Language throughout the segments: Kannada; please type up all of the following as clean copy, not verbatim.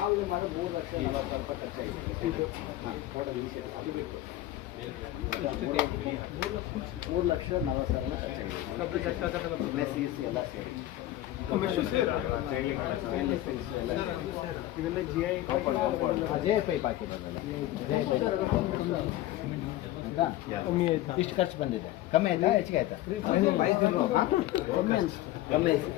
ನಾವು ಮಾಡಿ 3,40,000 ಖರ್ಚಾಗಿದೆ. ಟೋಟಲ್ ಇನಿಷಿಯೇಟಿವ್ ಅದು ಬೇಕು. 3,40,000 ಖರ್ಚಾಗಿದೆ. ಸಿ ಎಲ್ಲ ಸೇರಿ ಇವೆಲ್ಲ JFI ಹಾಕಿರೋದಲ್ಲ. ಇಷ್ಟು ಖರ್ಚು ಬಂದಿದೆ. ಕಮ್ಮಿ ಆಯ್ತಾ ಹೆಚ್ಚಿಗೆ ಆಯ್ತಾ? ಕಮ್ಮಿ ಆಯ್ತು.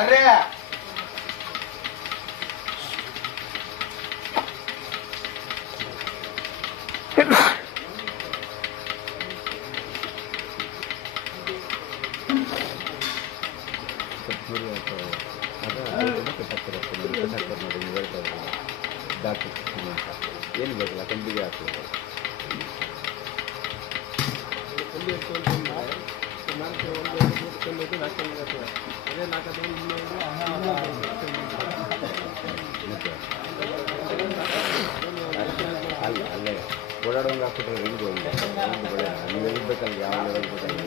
अरे ಏನು ಬೇಕಲ್ಲ ಕಂಬಿಗೆ ಆಗ್ತದೆ. ಅಲ್ಲೇ ಓಡಾಡೋಂಗೆ ಹಾಕ್ಬಿಟ್ರೆ ಹೆಂಗೆ ನೀವು ಹೇಳ್ಬೇಕಲ್ಲ ಯಾವ ಲೆವೆಲ್ ಬೇಕಲ್ಲ.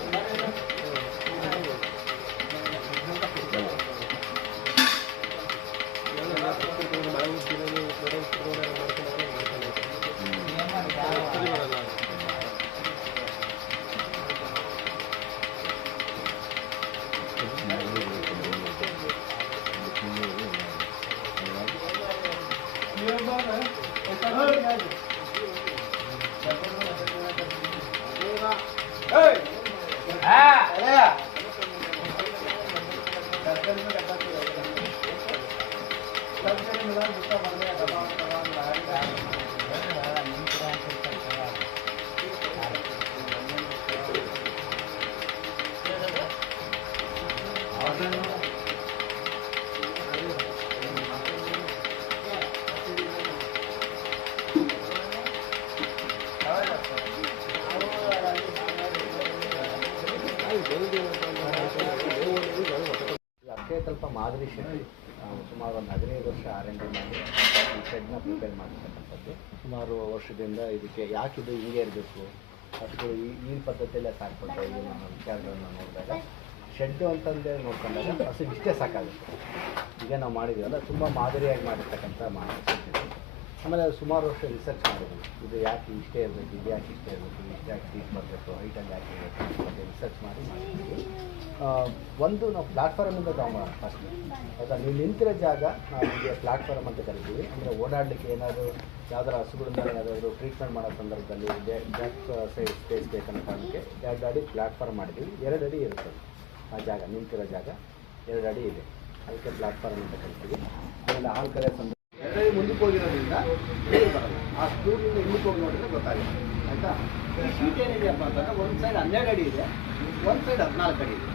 ಅಕ್ಷಯಕಲ್ಪ ಮಾದರಿ ಶೆಡ್ ಸುಮಾರು ಒಂದು 15 ವರ್ಷ R&D ಮಾಡಿ ಈ ಶೆಡ್ನ ಪ್ರಿಪೇರ್ ಮಾಡಿರ್ತಕ್ಕಂಥದ್ದು. ಸುಮಾರು ವರ್ಷದಿಂದ ಇದಕ್ಕೆ ಯಾಕಿದು ಹಿಂಗೆ ಇರಬೇಕು ಹಸುಗಳು ಈ ಪದ್ಧತಿಯಲ್ಲೇ ಸಾಕ್ಬಿಟ್ಟು ಈ ನಮ್ಮ ವಿಚಾರಗಳನ್ನು ನೋಡಿದಾಗ ಶೆಡ್ಡು ಅಂತಂದೇಳಿ ನೋಡ್ಕೊಂಡಾಗ ಹಸು ಇಷ್ಟೇ ಸಾಕಾಗುತ್ತೆ. ಈಗ ನಾವು ಮಾಡಿದ್ದೀವಲ್ಲ ತುಂಬ ಮಾದರಿಯಾಗಿ ಮಾಡಿರ್ತಕ್ಕಂಥ ಶೆಡ್. ಆಮೇಲೆ ಸುಮಾರು ವರ್ಷ ರಿಸರ್ಚ್ ಮಾಡಿದ್ವಿ. ಇದು ಯಾಕೆ ಇಷ್ಟೇ ಇರಬೇಕು, ಇದು ಯಾಕೆ ಇಷ್ಟೇ ಇರಬೇಕು, ಇಷ್ಟು ಯಾಕೆ ಸೀಟ್ ಬರಬೇಕು, ಹೈಟಲ್ಲಿ ಯಾಕೆ ಇರಬೇಕು ಅಂತ ರಿಸರ್ಚ್ ಮಾಡಿದ್ವಿ. ಒಂದು ನಾವು ಪ್ಲಾಟ್ಫಾರ್ಮಿಂದ ತಗೊಂಬೋಣ ಫಸ್ಟ್. ಆಯಿತಾ, ನೀವು ನಿಂತಿರೋ ಜಾಗ ನಿಮಗೆ ಪ್ಲಾಟ್ಫಾರ್ಮ್ ಅಂತ ಕರಿತೀವಿ. ಅಂದರೆ ಓಡಾಡಲಿಕ್ಕೆ ಏನಾದರೂ ಯಾವ್ದಾರ ಹಸುಗಳಿಂದ ಯಾವುದಾದ್ರು ಟ್ರೀಟ್ಮೆಂಟ್ ಮಾಡೋ ಸಂದರ್ಭದಲ್ಲಿ ಬ್ಯಾಕ್ ಸೈಡ್ ಸ್ಪೇಸ್ ಬೇಕನ್ನೋ ಕಾರಣಕ್ಕೆ 2 ಅಡಿ ಪ್ಲಾಟ್ಫಾರ್ಮ್ ಮಾಡಿದ್ದೀವಿ. 2 ಅಡಿ ಇರುತ್ತೆ ಆ ಜಾಗ, ನಿಂತಿರೋ ಜಾಗ 2 ಅಡಿ ಇದೆ. ಅದಕ್ಕೆ ಪ್ಲಾಟ್ಫಾರ್ಮ್ ಅಂತ ಕರಿತೀವಿ. ಆಮೇಲೆ ಹಾಲು ಕರೆ ಸಂದರ್ಭ 2 ಅಡಿ ಮುಂದಕ್ಕೆ ಹೋಗಿರೋದ್ರಿಂದ ನೀರು ಬರೋಲ್ಲ. ಆ ಸ್ಟೂಡಿಂದ ಹಿಂದಕ್ಕೆ ಹೋಗಿ ನೋಡಿದ್ರೆ ಗೊತ್ತಾಗುತ್ತೆ. ಆಯಿತಾ, ಈ ಶೀಟ್ ಏನಿದೆಯಪ್ಪ ಅಂತಂದರೆ ಒಂದು ಸೈಡ್ 12 ಅಡಿ ಇದೆ, ಒಂದು ಸೈಡ್ 14 ಅಡಿ ಇದೆ.